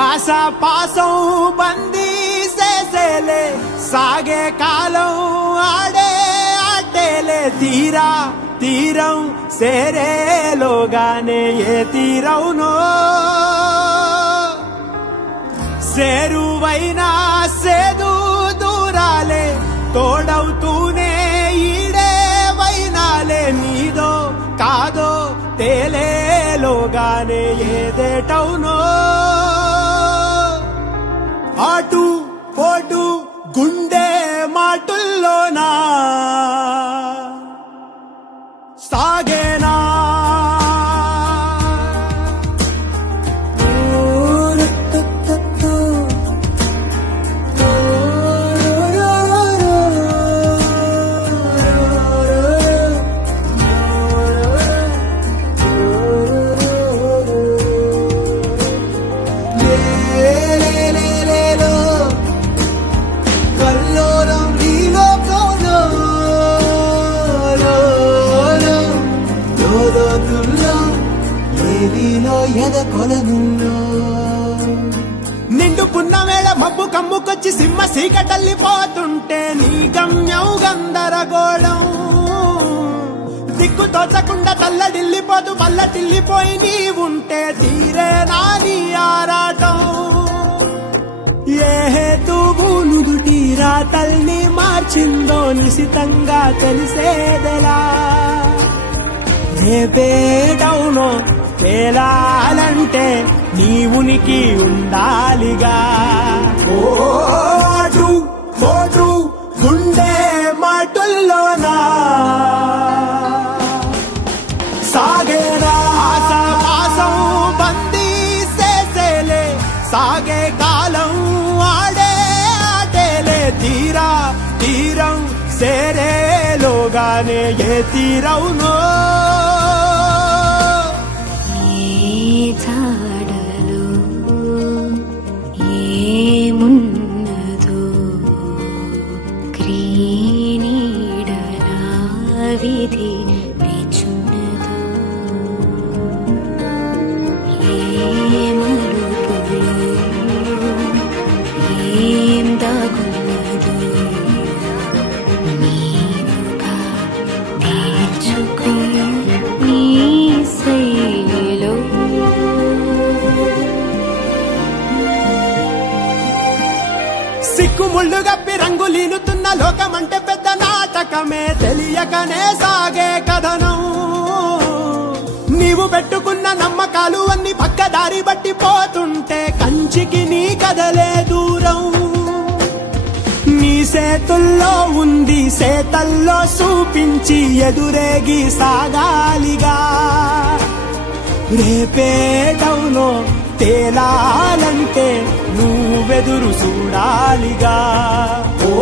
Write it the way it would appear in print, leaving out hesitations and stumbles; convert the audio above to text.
ఆశా పాసం బందీ చేసేలే సాగే కాలం ఆడే ఆటేలే తీరా తీరం సేరేలోగానే ఏ తీరవునో సేరువైనా సేదు దూరాలే తోడవుతూనే ఈడే వైనాలే నీదో కాదో తేలేలోగానే ఏదేటవునో ఆటు పోటు గుండె మాటుల్లోనా సాగేనా నిండు పున్నమేళ మబ్బు కమ్ముకొచ్చి సింహ సీకటల్లిపోతుంటే నీ గమ్యం గందరగోళం దిక్కు తోచకుండా తల్లడిల్లిపోతూ పల్లటిల్లిపోయి నీ ఉంటే తీరే నాని ఆరాటం ఏ హేతువు నుదుటి రాతల్ని మార్చిందో నిశితంగా తెలిసేదెలా రేపేటవునో తేలాలంటే నీ ఉనికి ఉండాలిగా ఓటు పోటు గుండె మాటుల్లోనా సాగేరా ఆశాపాసం బందీ చేసేలే సాగే కాలం ఆడే ఆటేలే తీరా తీరం సేరేలోగానే ఏ తీరవునో చాడలో ఏమున్నదో క్రీనీడలా విధి నిచున్నదో ఏ మరుపులో ఏం దాగున్నదో నీవుగా తీర్చుకో నీ శైలిలో సిక్కుముళ్ళు గప్పి రంగులీనుతున్న లోకమంటే పెద్ద నాటకమే తెలియకనే సాగే కథనం నీవు పెట్టుకున్న నమ్మకాలు అన్ని పక్కదారి బట్టి పోతుంటే కంచికి నీ కదలే దూరం నీ సేతుల్లో ఉంది సేతల్లో చూపించి ఎదురేగి సాగాలిగా రేపేటవునో తేలాలంటే నువ్వెదురు చూడాలిగా ఓ